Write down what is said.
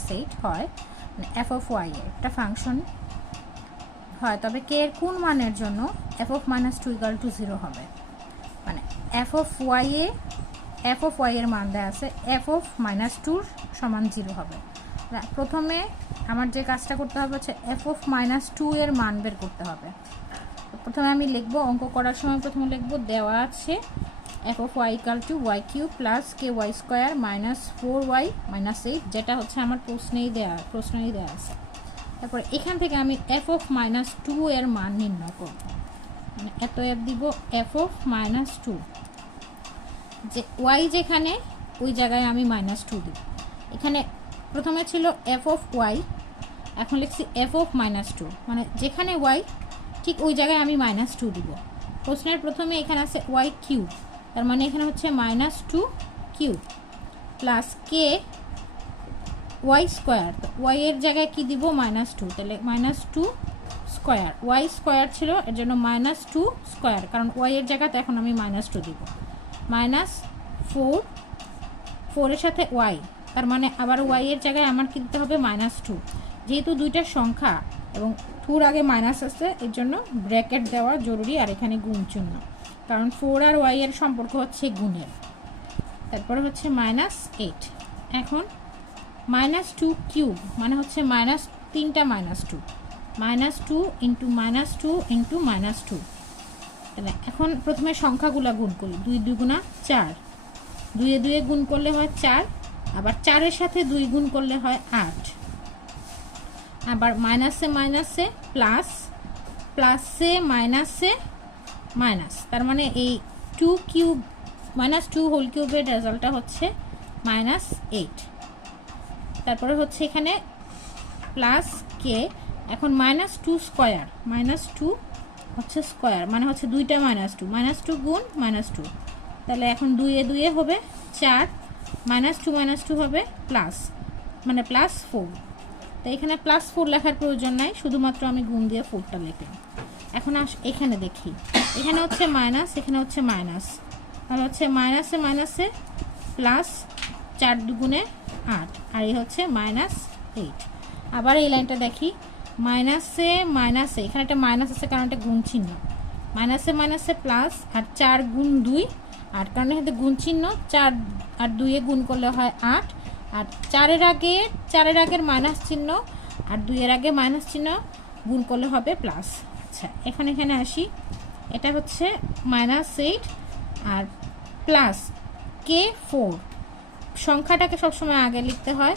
-8 হয়, মানে F of Y এর একটা ফাংশন হয়, তবে কে এর কোন মানের জন্য এফ অফ -2 = 0 হবে, মানে এফ অফ ওয়াই এর মান দেওয়া আছে এফ অফ -2 সমান 0 হবে। প্রথমে আমার যে কাজটা করতে হবে হচ্ছে এফ অফ -2 এর মান বের করতে হবে। প্রথমে আমি লিখবো, অঙ্ক করার সময় প্রথমে লিখবো দেওয়া আছে F of Y = y³ + ky² - 4y - 8, যেটা হচ্ছে আমার প্রশ্নেই দেওয়া আছে। তারপরে এখান থেকে আমি এফ অফ -2 এর মান নির্ণয় করব, মানে এত এফ দিব এফ অফ -2, যে ওয়াই যেখানে ওই জায়গায় আমি -2 দিব। এখানে প্রথমে ছিল এফ অফ ওয়াই, এখন লিখছি এফ অফ -2, মানে যেখানে ওয়াই ঠিক ওই জায়গায় আমি -2 দিব। প্রশ্নের প্রথমে এখানে আছে y³, তার মানে এখানে হচ্ছে -2³ প্লাস কে y², ওয়াই এর জায়গায় কি দিব -2, তাহলে -2², y² ছিল এর জন্য -2², কারণ ওয়াই এর জায়গাতে এখন আমি -2 দিব, -4 এর সাথে ওয়াই, তার মানে আবার ওয়াই এর জায়গায় আমার কি দিতে হবে -2, যেহেতু দুইটা সংখ্যা এবং 2 আগে মাইনাস আছে এর জন্য ব্র্যাকেট দেওয়া জরুরি, আর এখানে গুণ চিহ্ন, কারণ 4 আর ওয়াই এর সম্পর্ক হচ্ছে গুণের। তারপরে হচ্ছে -8, এখন -2³ মানে হচ্ছে তিনটা -2, -2 × -2 × -2, তাহলে এখন প্রথমে সংখ্যাগুলো গুণ করি, 2 × 2 = 4, 2 এ 2 গুণ করলে হয় 4, আবার 4 এর সাথে 2 গুণ করলে হয় 8, আবার মাইনাসে মাইনাসে প্লাস, প্লাসে মাইনাসে মাইনাস, তার মানে এই 2³ -2³ এর রেজাল্টটা হচ্ছে -8। তারপরে হচ্ছে এখানে প্লাস কে, এখন -2² হচ্ছে স্কোয়ার, মানে হচ্ছে দুইটা -2 গুণ -2, তাহলে এখন 2 এ 2 হবে 4, -2 হবে প্লাস, মানে +4, তো এখানে +4 লেখার প্রয়োজন নাই, শুধুমাত্র আমি গুণ দিয়ে 4টা লিখলাম। এখন এখানে দেখি, এখানে হচ্ছে মাইনাস, এখানে হচ্ছে মাইনাস, তাহলে হচ্ছে মাইনাসে মাইনাসে প্লাস, 4 × 2 = 8, আর এই হচ্ছে -8। আবার এই লাইনটা দেখি, মাইনাসে মাইনাসে, এখানে একটা মাইনাস আছে কারণ এটা গুণ চিহ্ন, মাইনাসে মাইনাসে প্লাস, আর 4 × 2, 8, কারণ এখানে গুণ চিহ্ন, 4 আর 2 এ গুণ করলে হয় 8, আর 4 এর আগের মাইনাস চিহ্ন আর 2 এর আগে মাইনাস চিহ্ন গুণ করলে হবে প্লাস। আচ্ছা, এখানে আসি, এটা হচ্ছে -8 আর প্লাস কে 4, সংখ্যাটাকে সবসময় আগে লিখতে হয়,